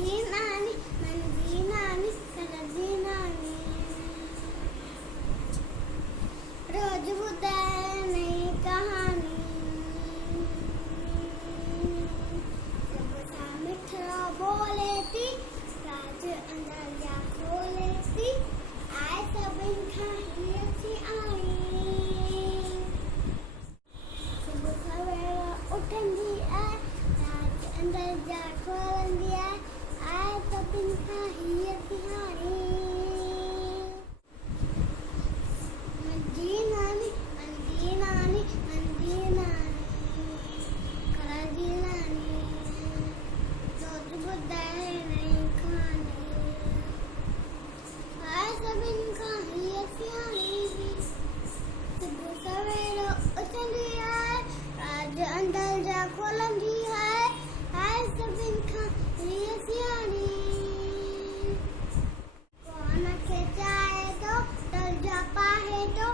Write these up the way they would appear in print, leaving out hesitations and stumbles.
नानी मंजी नानी कलजी नानी रोज ॿुधाए नई कहानी जब सा मिठड़ा बोले थी राज अंदर जा खोले थी आए सभिनि खां हीअ थी आई सुबुह सवेर उथंदी आहे राज अंदर जा खोलंदी आहे आए सभिनि खां हीअ थी आई मंजी नानी मंजी नानी मंजी नानी कलजी नानी रोज ॿुधाए नई कहानी आए सभिनि खां हीअ थी आई सुबुह सवेर उथंदी आहे राज अंदर जा खोलंदी आहे आए सभिनि खां हीअ थी आई कौन खे चाहे थो दर जा पाहे थो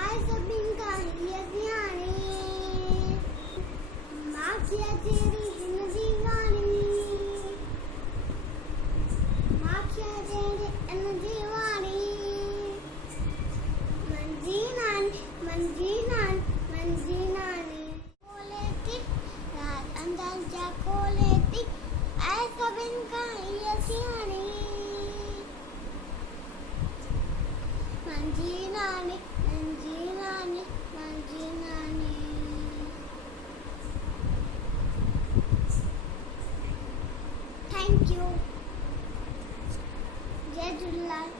आए सभिनि खां हीअ थी आई माखीअ जहिड़ी हिन जी वाणी माखीअ जहिड़ी इन जी वाणी मंजी नानी मंजी नानी मंजी नानी खोले थी राज अंदर जा खोले थी आए सभिनि खां हीअ थी आई मंजी नानी मंजी नानी मंजी नानी थैंक यू जय झूलेलाल